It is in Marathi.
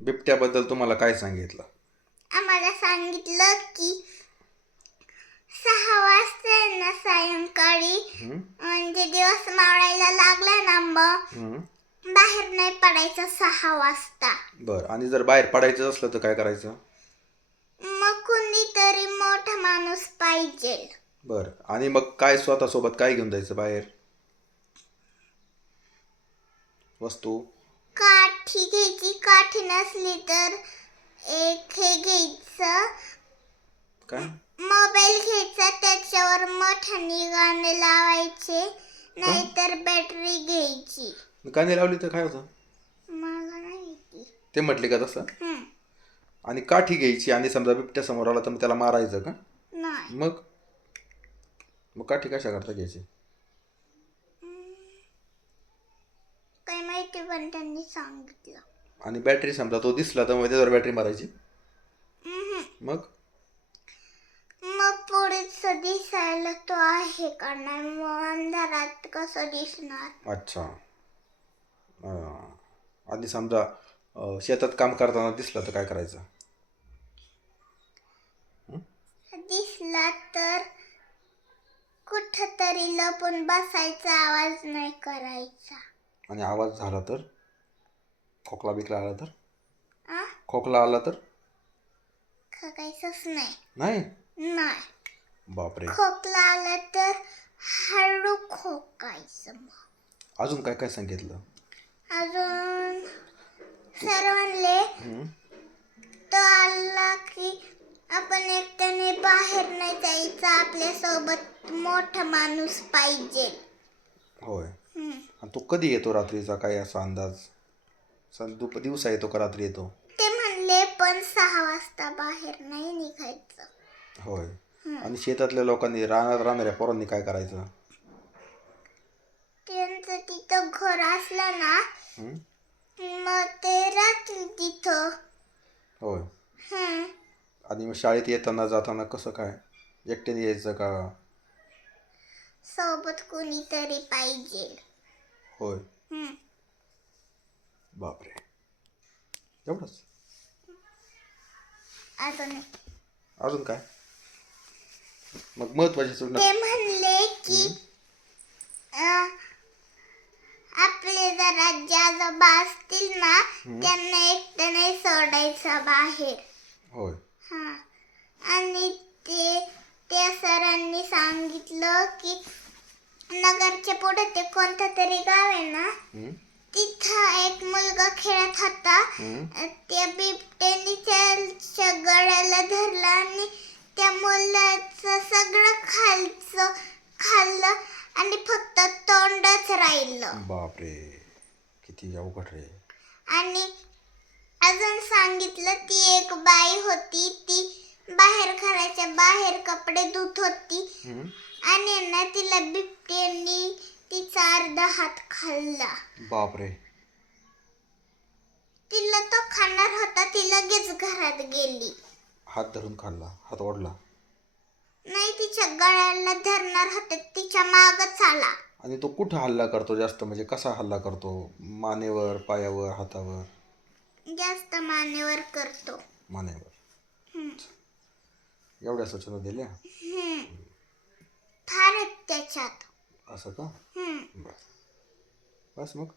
बिबट्याबद्दल तुम्हाला काय सांगितलं? आम्हाला सांगितलं की सहा वाजता ना सायंकाळी. हं? म्हणजे दिवस मावळायला लागला ना मग हं. बाहेर नाही पडायचं सहा वाजता. बरं आणि जर बाहेर पडायचं असलं तर काय करायचं? मग कुणीतरी मोठा माणूस पाहिजे. बरं आणि मग काय स्वतःसोबत काय घेऊन जायचं बाहेर? वस्तू? काठी घ्यायची काठी नसली तर एक हे घ्यायचं. काय? मोबाईल घ्यायचा त्याच्यावर मोठ्याने गाणे लावायचे नाहीतर बॅटरी घ्यायची. गाणी लावली तर काय होतं? नाही ते म्हटले का तसं? हं, आणि काठी घ्यायची आणि समजा बिबट्या समोर आला तर मग त्याला मारायचं का? नाही. मग? मग काठी कशा करता घ्यायची? पण त्यांनी सांगितलं आणि बॅटरी समजा तो दिसला तर मग त्याच्यावर बॅटरी मारायची. मग? मग पुढेच दिसायला तो आहे का नाही? मग अंधारात कसं दिसणार? अच्छा. आणि समजा अं, शेतात काम करताना दिसला तर काय करायचं? दिसला तर कुठंतरी लपून बसायचा आवाज नाही करायचा. आणि आवाज झाला तर? खोकला बिकला आला तर? आ? खोकला आला तर? खकायचंच नाही. नाही? नाही. बापरे. खोकला आला तर हळू खोकायचं मग. अजून काय काय सांगितलं? अजून सर्वांले हं? तो आला की आपण एकट्याने बाहेर नाही जायचं. आपल्यासोबत मोठा माणूस पाहिजे. होय. आणि तो कधी येतो रात्रीचा? काय असा अंदाज? सं दुप दिवसा येतो का रात्री येतो? ते म्हणले पण सहा वाजता बाहेर नाही निघायचं. होय. आणि शेतातल्या लोकांनी रानात राहणाऱ्या पोरांनी काय करायचं? त्यांचं तिथं घर असलं ना हं? मग ते राहतील तिथं. होय. आणि मग शाळेत येताना जाताना कसं काय? एकट्याने यायचं का? सोबत कोणीतरी पाहिजे. होय. बापरे. एवढंच? अजून काय? मग महत्वाची म्हणले की अं, आपले जरा आजोबा असतील ना त्यांना एकटं नाही सोडायचं बाहेर. होय. हा. आणि ते त्या सरांनी सांगितलं की नगरच्या पुढे ते कोणतं तरी गाव आहे ना? तिथं एक मुलगा खेळत होता? त्या बिबट्याने त्याच्या गळ्याला धरलं आणि त्या मुलाचं सगळं खालचं खाल्लं आणि फक्त तोंडच राहिलं बापरे किती अवघड रे आणि अजून सांगितलं ती एक बाई होती ती बाहेर घराच्या बाहेर कपडे धुत होती? आणि ना तिला बिबट्याने तिचा अर्धा हात खाल्ला. बापरे. तिला तो खाणार होता ती लगेच घरात गेली. हात धरून खाल्ला हात ओढला. नाही तिच्या गळ्याला धरणार होते तिच्या मागच आला. आणि तो कुठं हल्ला करतो जास्त? म्हणजे कसा हल्ला करतो? मानेवर पायावर हातावर? जास्त मानेवर करतो. मानेवर. एवढ्या सूचना दिल्या? त्याच्यात असं का. बस मग.